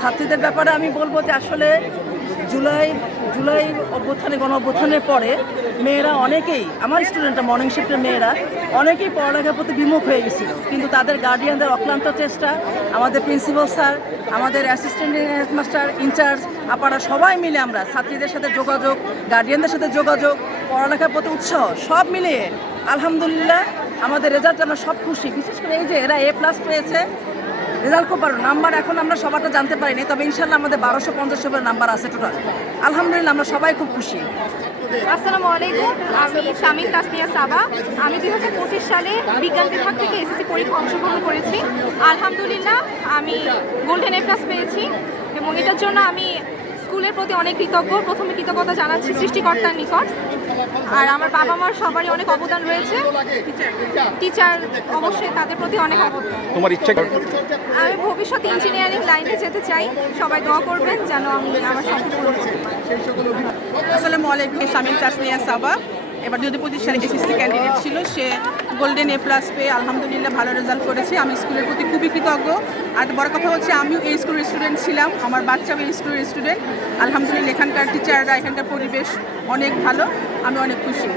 ছাত্রীদের ব্যাপারে আমি বলব যে আসলে জুলাই জুলাই অভ্যুত্থানে, গণ অভ্যুত্থানের পরে মেয়েরা অনেকেই, আমার স্টুডেন্টরা মর্নিং শিফটের মেয়েরা অনেকেই পড়ালেখার প্রতি বিমুখ হয়ে গেছিল। কিন্তু তাদের গার্ডিয়ানদের অক্লান্ত চেষ্টা, আমাদের প্রিন্সিপাল স্যার আমাদের অ্যাসিস্ট্যান্ট হেডমাস্টার ইনচার্জ আপারা সবাই মিলে আমরা ছাত্রীদের সাথে যোগাযোগ গার্ডিয়ানদের সাথে যোগাযোগ, পড়ালেখার প্রতি উৎসাহ, সব মিলিয়ে আলহামদুলিল্লাহ আমাদের রেজাল্ট আমরা সব খুশি। বিশেষ করে এই যে এরা এ প্লাস পেয়েছে রেজাল্ট খুব ভালো। নাম্বার এখন আমরা সবারটা জানতে পারিনি তবে ইনশাল্লাহ আমাদের বারোশো পঞ্চাশ উপরে নাম্বার আছে টোটাল আলহামদুলিল্লাহ আমরা সবাই খুব খুশি। আসসালামু আলাইকুম আমি সামিন তাসনিয়া সাবা। আমি দুই হাজার পঁচিশ সালে বিজ্ঞান বিভাগ থেকে এসএসসি পরীক্ষা অংশগ্রহণ করেছি। আলহামদুলিল্লাহ আমি গোল্ডেন এ প্লাস পেয়েছি এবং এটার জন্য আমি স্কুলের প্রতি অনেক কৃতজ্ঞ। প্রথমে কৃতজ্ঞতা জানাচ্ছি সৃষ্টিকর্তার নিকট। আর আমার বাবা মার সবারই অনেক অবদান রয়েছে। টিচার অবশ্যই তাদের প্রতি অনেক অবদান। তোমার ইচ্ছা? আমি ভবিষ্যতে ইঞ্জিনিয়ারিং লাইনে যেতে চাই। সবাই দোয়া করবেন যেন আমি আমার স্বপ্ন আসসালামু আলাইকুম শামিল তাসনিয়া সাবা। এবার যদি পঁচিশ সালে এসএসসি ক্যান্ডিডেট ছিল, সে গোল্ডেন এ প্লাস পেয়ে আলহামদুলিল্লাহ ভালো রেজাল্ট করেছে। আমি স্কুলের প্রতি খুবই কৃতজ্ঞ। আর বড় কথা হচ্ছে, আমিও এই স্কুলের স্টুডেন্ট ছিলাম। আমার বাচ্চাও এই স্কুলের স্টুডেন্ট আলহামদুলিল্লাহ, এখানকার টিচাররা এখানকার পরিবেশ অনেক ভালো। আমি অনেক খুশি।